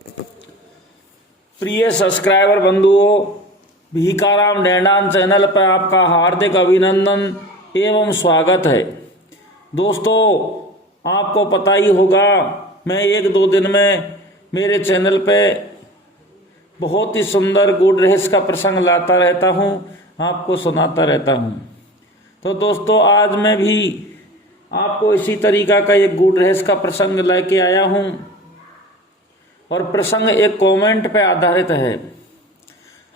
प्रिय सब्सक्राइबर बंधुओं, भीखाराम डेंडान चैनल पर आपका हार्दिक अभिनंदन एवं स्वागत है। दोस्तों, आपको पता ही होगा, मैं एक दो दिन में मेरे चैनल पे बहुत ही सुंदर गुड रहस्य का प्रसंग लाता रहता हूँ, आपको सुनाता रहता हूँ। तो दोस्तों, आज मैं भी आपको इसी तरीका का एक गुड रहस्य का प्रसंग लेके आया हूँ और प्रसंग एक कमेंट पे आधारित है।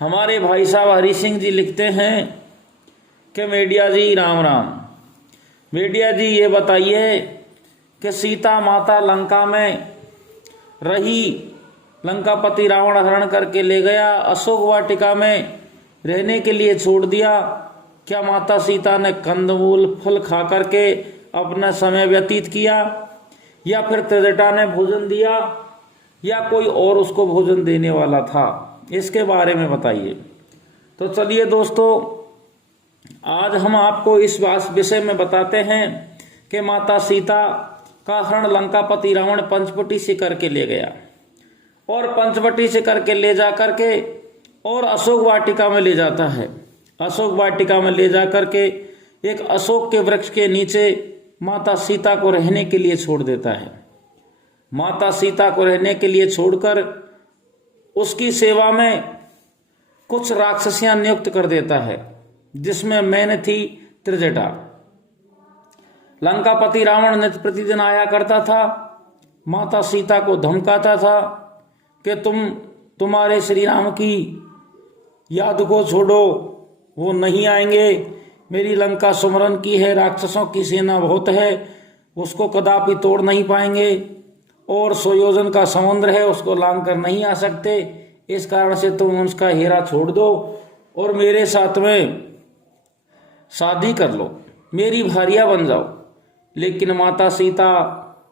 हमारे भाई साहब हरि सिंह जी लिखते हैं कि मीडिया जी राम राम। मीडिया जी ये बताइए कि सीता माता लंका में रही, लंकापति रावण हरण करके ले गया, अशोक वाटिका में रहने के लिए छोड़ दिया। क्या माता सीता ने कंदमूल फल खा करके अपना समय व्यतीत किया, या फिर त्रिजटा ने भोजन दिया, या कोई और उसको भोजन देने वाला था? इसके बारे में बताइए। तो चलिए दोस्तों, आज हम आपको इस विषय में बताते हैं कि माता सीता का हरण लंकापति रावण पंचवटी से करके ले गया, और पंचवटी से करके ले जा करके और अशोक वाटिका में ले जाता है। अशोक वाटिका में ले जा करके एक अशोक के वृक्ष के नीचे माता सीता को रहने के लिए छोड़ देता है। माता सीता को रहने के लिए छोड़कर उसकी सेवा में कुछ राक्षसियां नियुक्त कर देता है, जिसमें मैंने थी त्रिजटा। लंकापति रावण नित्य प्रतिदिन आया करता था, माता सीता को धमकाता था कि तुम्हारे श्री राम की याद को छोड़ो, वो नहीं आएंगे। मेरी लंका सुमरन की है, राक्षसों की सेना बहुत है, उसको कदापि तोड़ नहीं पाएंगे, और सुयोजन का समुद्र है, उसको लांग कर नहीं आ सकते। इस कारण से तुम उसका हेरा छोड़ दो और मेरे साथ में शादी कर लो, मेरी भारिया बन जाओ। लेकिन माता सीता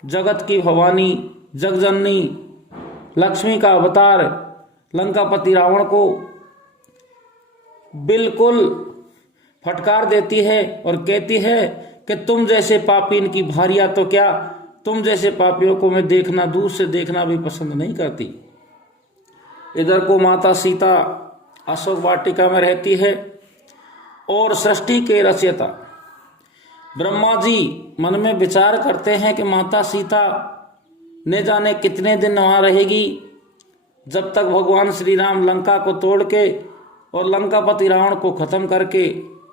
जगत की भवानी, जगजननी, लक्ष्मी का अवतार लंकापति रावण को बिल्कुल फटकार देती है और कहती है कि तुम जैसे पापी इनकी भारिया तो क्या, तुम जैसे पापियों को मैं देखना, दूर से देखना भी पसंद नहीं करती। इधर को माता सीता अशोक वाटिका में रहती है और सृष्टि के रचयिता ब्रह्मा जी मन में विचार करते हैं कि माता सीता ने जाने कितने दिन वहां रहेगी, जब तक भगवान श्री राम लंका को तोड़ के और लंकापति रावण को खत्म करके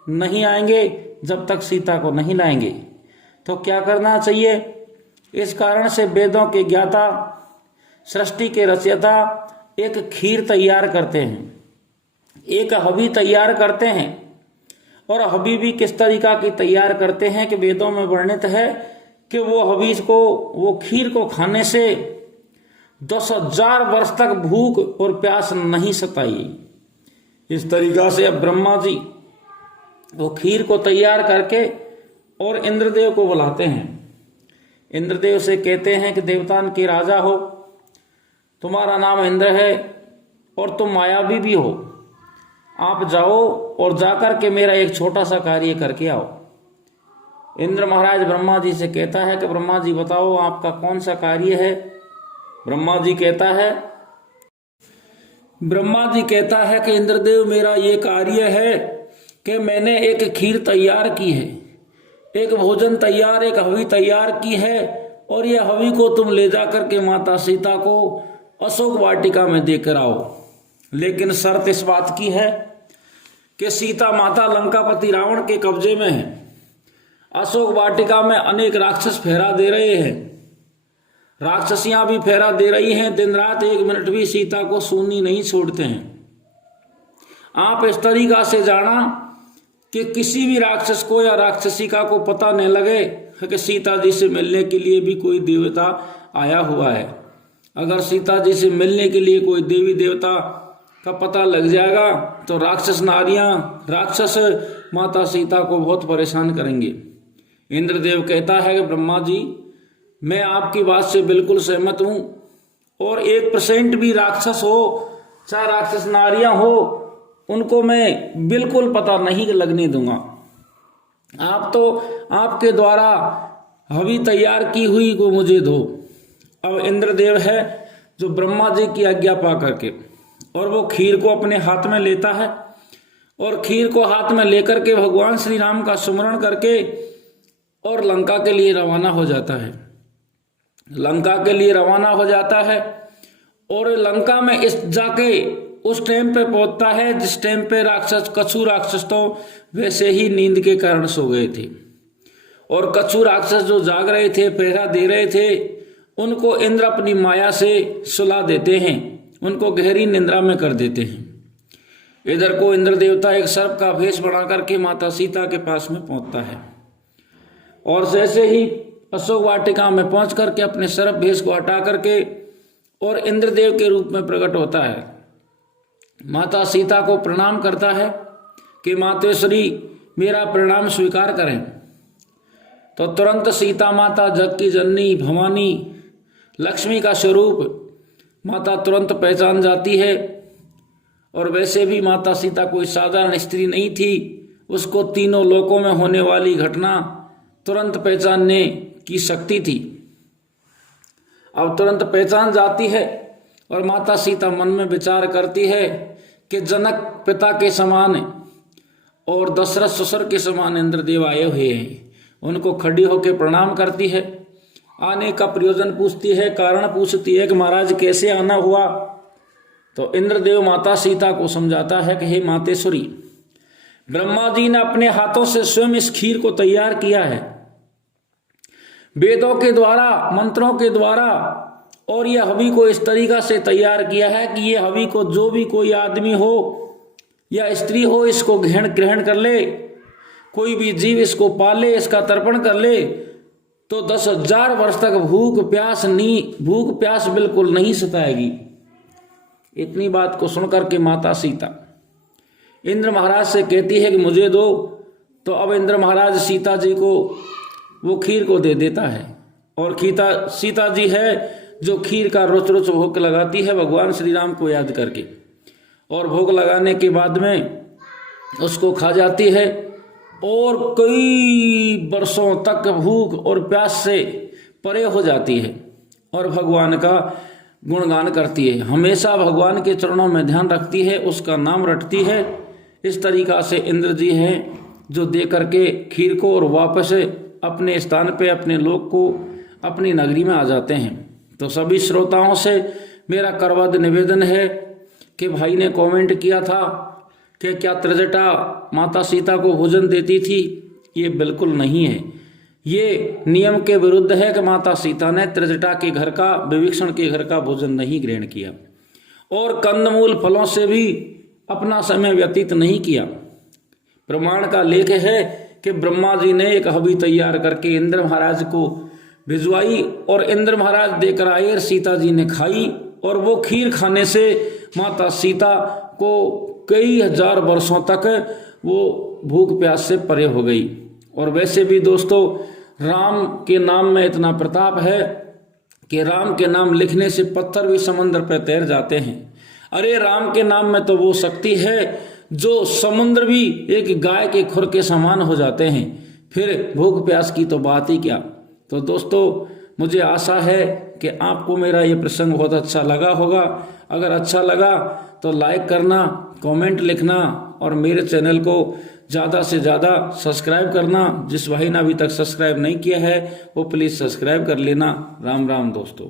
नहीं आएंगे, जब तक सीता को नहीं लाएंगे। तो क्या करना चाहिए? इस कारण से वेदों के ज्ञाता, सृष्टि के रचयिता एक खीर तैयार करते हैं, एक हबी तैयार करते हैं। और हबी भी किस तरीका की तैयार करते हैं कि वेदों में वर्णित है कि वो हबी को, वो खीर को खाने से 10,000 वर्ष तक भूख और प्यास नहीं सताई। इस तरीका से अब ब्रह्मा जी वो खीर को तैयार करके और इंद्रदेव को बुलाते हैं। इंद्रदेव से कहते हैं कि देवतान के राजा हो, तुम्हारा नाम इंद्र है और तुम मायावी भी हो, आप जाओ और जाकर के मेरा एक छोटा सा कार्य करके आओ। इंद्र महाराज ब्रह्मा जी से कहता है कि ब्रह्मा जी बताओ, आपका कौन सा कार्य है? ब्रह्मा जी कहता है कि इंद्रदेव, मेरा ये कार्य है कि मैंने एक खीर तैयार की है, एक भोजन तैयार, एक हवि तैयार की है, और यह हवि को तुम ले जाकर के माता सीता को अशोक वाटिका में देकर आओ। लेकिन शर्त इस बात की है कि सीता माता लंकापति रावण के कब्जे में है। अशोक वाटिका में अनेक राक्षस फेरा दे रहे हैं, राक्षसियां भी फेरा दे रही हैं, दिन रात एक मिनट भी सीता को सूनी नहीं छोड़ते हैं। आप इस तरीका से जाना कि किसी भी राक्षस को या राक्षसिका को पता न लगे कि सीता जी से मिलने के लिए भी कोई देवता आया हुआ है। अगर सीता जी से मिलने के लिए कोई देवी देवता का पता लग जाएगा तो राक्षस नारियां, राक्षस माता सीता को बहुत परेशान करेंगे। इंद्रदेव कहता है कि ब्रह्मा जी, मैं आपकी बात से बिल्कुल सहमत हूं, और 1% भी राक्षस हो, चाहे राक्षस नारियां हो, उनको मैं बिल्कुल पता नहीं लगने दूंगा। आप तो आपके द्वारा हवि तैयार की हुई को मुझे दो। अब इंद्रदेव है जो ब्रह्मा जी की आज्ञा पा करके, और वो खीर को अपने हाथ में लेता है और खीर को हाथ में लेकर के भगवान श्री राम का सुमरण करके और लंका के लिए रवाना हो जाता है। लंका के लिए रवाना हो जाता है और लंका में इस जाके उस टाइम पे पहुंचता है जिस टाइम पे कछु राक्षस तो वैसे ही नींद के कारण सो गए थे, और कछु राक्षस जो जाग रहे थे, पहरा दे रहे थे, उनको इंद्र अपनी माया से सुला देते हैं, उनको गहरी निंद्रा में कर देते हैं। इधर को इंद्र देवता एक सर्प का भेष बना करके माता सीता के पास में पहुंचता है, और जैसे ही अशोक वाटिका में पहुंच करके अपने सर्प भेष को हटा करके और इंद्रदेव के रूप में प्रकट होता है, माता सीता को प्रणाम करता है कि मातेश्वरी मेरा प्रणाम स्वीकार करें। तो तुरंत सीता माता, जग की जननी, भवानी, लक्ष्मी का स्वरूप माता तुरंत पहचान जाती है। और वैसे भी माता सीता कोई साधारण स्त्री नहीं थी, उसको तीनों लोकों में होने वाली घटना तुरंत पहचानने की शक्ति थी। अब तुरंत पहचान जाती है और माता सीता मन में विचार करती है कि जनक पिता के समान और दशरथ ससुर के समान इंद्रदेव आए हुए हैं, उनको खड़ी होकर प्रणाम करती है। आने का प्रयोजन पूछती है, कारण पूछती है कि महाराज कैसे आना हुआ। तो इंद्रदेव माता सीता को समझाता है कि हे मातेश्वरी, ब्रह्मा जी ने अपने हाथों से स्वयं इस खीर को तैयार किया है, वेदों के द्वारा, मंत्रों के द्वारा, और यह हवि को इस तरीका से तैयार किया है कि ये हवि को जो भी कोई आदमी हो या स्त्री हो इसको ग्रहण कर ले, कोई भी जीव इसको पाले, इसका तर्पण कर ले, तो 10,000 वर्ष तक भूख प्यास बिल्कुल नहीं सताएगी। इतनी बात को सुनकर के माता सीता इंद्र महाराज से कहती है कि मुझे दो। तो अब इंद्र महाराज सीता जी को वो खीर को दे देता है, और सीता जी है जो खीर का रुच रुच भोग लगाती है भगवान श्री राम को याद करके, और भोग लगाने के बाद में उसको खा जाती है, और कई वर्षों तक भूख और प्यास से परे हो जाती है और भगवान का गुणगान करती है, हमेशा भगवान के चरणों में ध्यान रखती है, उसका नाम रटती है। इस तरीका से इंद्र जी हैं जो दे करके खीर को और वापस अपने स्थान पे, अपने लोक को, अपनी नगरी में आ जाते हैं। तो सभी श्रोताओं से मेरा करवद निवेदन है कि भाई ने कमेंट किया था कि क्या त्रिजटा माता सीता को भोजन देती थी, ये बिल्कुल नहीं है। ये नियम के विरुद्ध है कि माता सीता ने त्रिजटा के घर का, विभीषण के घर का भोजन नहीं ग्रहण किया, और कंदमूल फलों से भी अपना समय व्यतीत नहीं किया। प्रमाण का लेख है कि ब्रह्मा जी ने एक हवि तैयार करके इंद्र महाराज को भिजवाई, और इंद्र महाराज देकर आए, सीता जी ने खाई, और वो खीर खाने से माता सीता को कई हजार वर्षों तक वो भूख प्यास से परे हो गई। और वैसे भी दोस्तों, राम के नाम में इतना प्रताप है कि राम के नाम लिखने से पत्थर भी समंदर पर तैर जाते हैं। अरे राम के नाम में तो वो शक्ति है जो समुद्र भी एक गाय के खुर के समान हो जाते हैं, फिर भूख प्यास की तो बात ही क्या। तो दोस्तों, मुझे आशा है कि आपको मेरा ये प्रसंग बहुत अच्छा लगा होगा। अगर अच्छा लगा तो लाइक करना, कमेंट लिखना, और मेरे चैनल को ज़्यादा से ज़्यादा सब्सक्राइब करना। जिस भाई ने अभी तक सब्सक्राइब नहीं किया है वो प्लीज़ सब्सक्राइब कर लेना। राम राम दोस्तों।